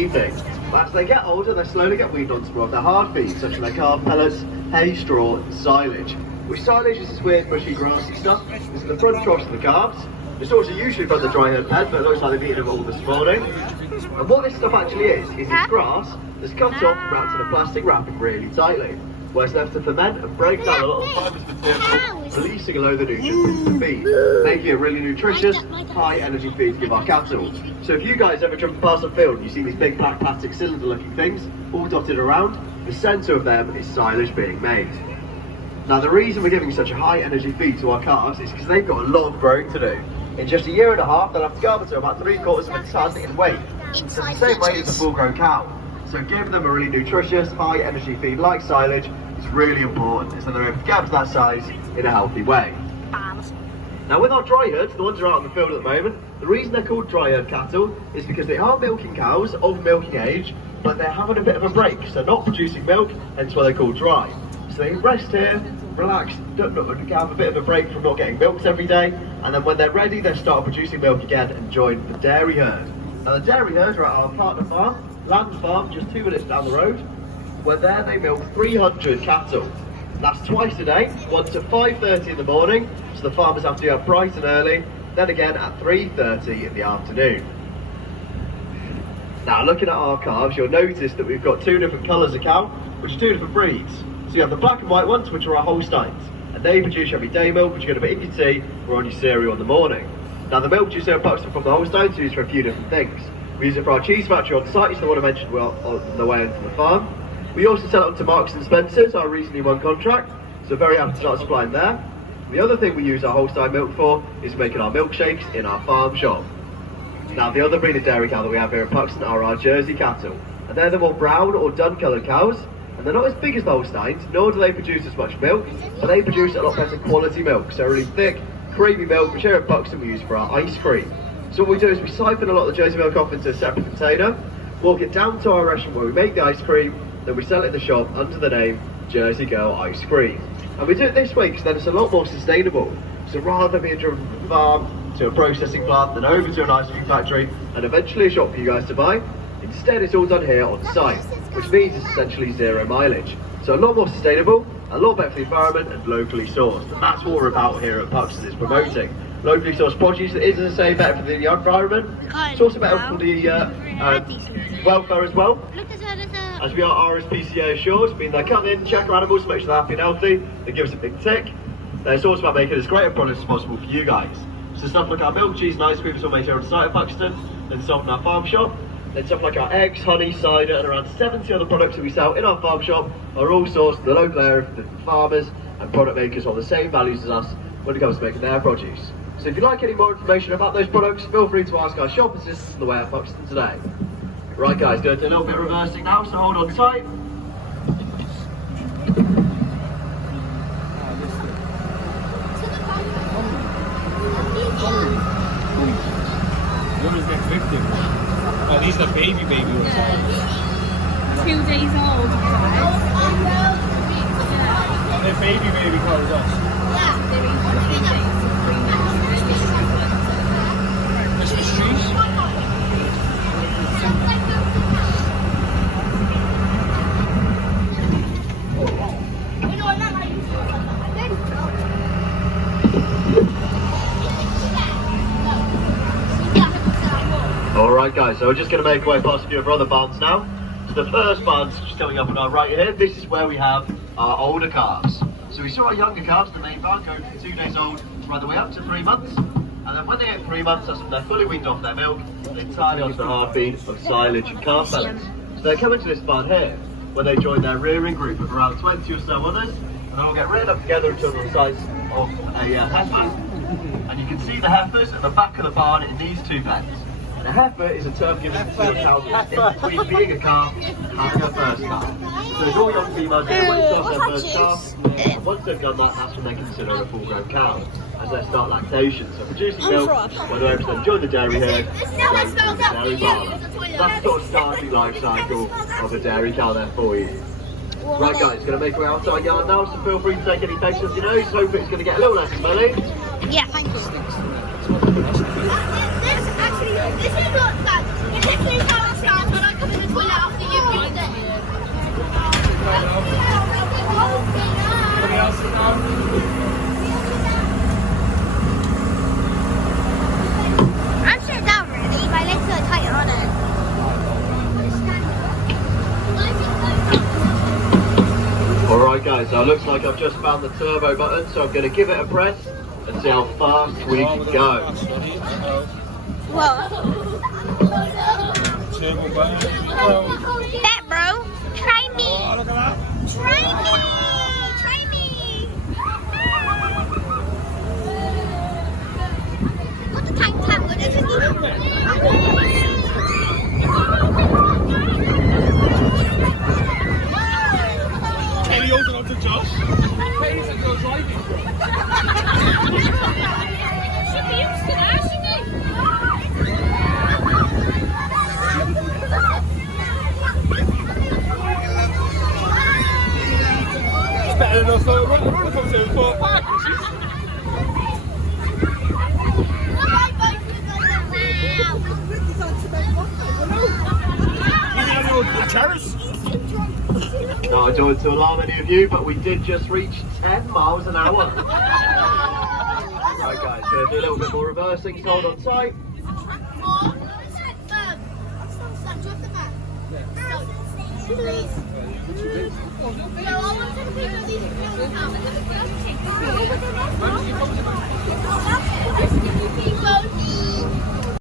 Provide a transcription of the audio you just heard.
evening. But as they get older, they slowly get weaned onto more of their hard feed, such as their calf pellets, hay, straw, and silage. Which silage is this weird, mushy, grassy stuff. It's in the front troughs of the calves. It's also usually from the dry herd pen, but it looks like they've eaten it all this morning. And what this stuff actually is it's grass that's cut off and wrapped in a plastic wrapping really tightly, where it's left to ferment and break down a lot of fibrous material, releasing a load of nutrients into the feed, making it a really nutritious, high energy feed to give our cattle. So if you guys ever jump past a field and you see these big black plastic cylinder looking things all dotted around, the centre of them is silage being made. Now the reason we're giving such a high energy feed to our calves is because they've got a lot of growing to do. In just a year and a half, they'll have to go up to about 3/4 of its ton in weight. It's the same weight as a full-grown cow. So giving them a really nutritious, high-energy feed like silage is really important, so they're able to get up to that size in a healthy way. Now with our dry herds, the ones that are out in the field at the moment, the reason they're called dry herd cattle is because they are milking cows of milking age, but they're having a bit of a break, so not producing milk, hence why they're called dry. So they rest here, relax, have a bit of a break from not getting milked every day, and then when they're ready, they start producing milk again and join the dairy herd. Now the dairy herd are at our partner farm, Land Farm, just 2 minutes down the road, where there they milk 300 cattle. That's twice a day, once at 5:30 in the morning, so the farmers have to be up bright and early, then again at 3:30 in the afternoon. Now looking at our calves, you'll notice that we've got 2 different colours of cow, which are 2 different breeds. So you have the black and white ones, which are our Holsteins, and they produce everyday milk, which you're going to put in your tea or on your cereal in the morning. Now the milk juice here at Buxton from the Holsteins is used for a few different things. We use it for our cheese factory on site, so the one I mentioned well on the way into the farm. We also sell it on to Marks and Spencer's, our recently won contract, so very happy to start supplying there. The other thing we use our Holstein milk for is making our milkshakes in our farm shop. Now the other breed of dairy cow that we have here at Buxton are our Jersey cattle, and they're the more brown or dun coloured cows, and they're not as big as the Holsteins, nor do they produce as much milk, but they produce a lot better quality milk, so really thick, creamy milk, which here at Buxton we use for our ice cream. So what we do is we siphon a lot of the Jersey milk off into a separate container, walk it down to our restaurant where we make the ice cream, then we sell it in the shop under the name Jersey Girl Ice Cream. And we do it this way because then it's a lot more sustainable. So rather than being driven from the farm to a processing plant, then over to an ice cream factory, and eventually a shop for you guys to buy, instead it's all done here on site, which means it's essentially 0 mileage. So a lot more sustainable, a lot better for the environment, and locally sourced. And that's what we're about here at Buxton, is promoting locally sourced produce that is, as I say, better for the environment. It's also better for the welfare as well. As we are RSPCA assured, meaning they come in, check our animals, make sure they're happy and healthy, they give us a big tick. Then it's also about making as great a product as possible for you guys. So stuff like our milk, cheese and ice cream is all made here on site at Buxton, then sold in our farm shop. Then stuff like our eggs, honey, cider, and around 70 other products that we sell in our farm shop are all sourced from the local area from different farmers and product makers on the same values as us when it comes to making their produce. So if you'd like any more information about those products, feel free to ask our shop assistants on the way at Buxton today. Right guys, going to do a little bit of reversing now, so hold on tight. What is that victim? Oh, these are baby ones. 2 days old, guys. They're baby cars, us. Yeah, they're in 3 days. Christmas trees? Alright guys, so we're just going to make our way past a few of our other barns now. So the first barn's just coming up on our right here. This is where we have our older calves. So we saw our younger calves, the main barn, going from 2 days old right the way up to 3 months. And then when they hit 3 months, that's when they're fully weaned off their milk, entirely onto the hard feed of silage and calf pellets. So they come into this barn here, where they join their rearing group of around 20 or so others, and they'll get reared up together until the size of a heifer. And you can see the heifers at the back of the barn in these 2 pens. And a heifer is a term given to a cow that's in between being a calf and having her first calf. So there's all young females here waiting to have their first calf, and once they've done that, that's when they consider a full-grown cow, as they start lactation, so producing milk, when they're able to then join the dairy herd, and join the dairy barn. That's the sort of starting life cycle of a dairy cow there for you. Right guys, going to make our way out to our yard now, so feel free to take any takes as you know, so hopefully it's going to get a little less smelly. Yeah, thank you. This is not that. It literally is how it starts when I come in Okay, so it looks like I've just found the turbo button, so I'm going to give it a press and see how fast we can go. Whoa. Turbo button. That, bro. Try me. Oh, look at that. Try me. Try me. What the tank tap? What is it? Kenny holding on to Josh. Kenny's a good driving. Should be used to that, shouldn't It's better than us. So runner comes in for back. Now, I don't want to alarm any of you, but we did just reach 10 miles an hour. Right, guys, so do a little bit more reversing. Just hold on tight. it?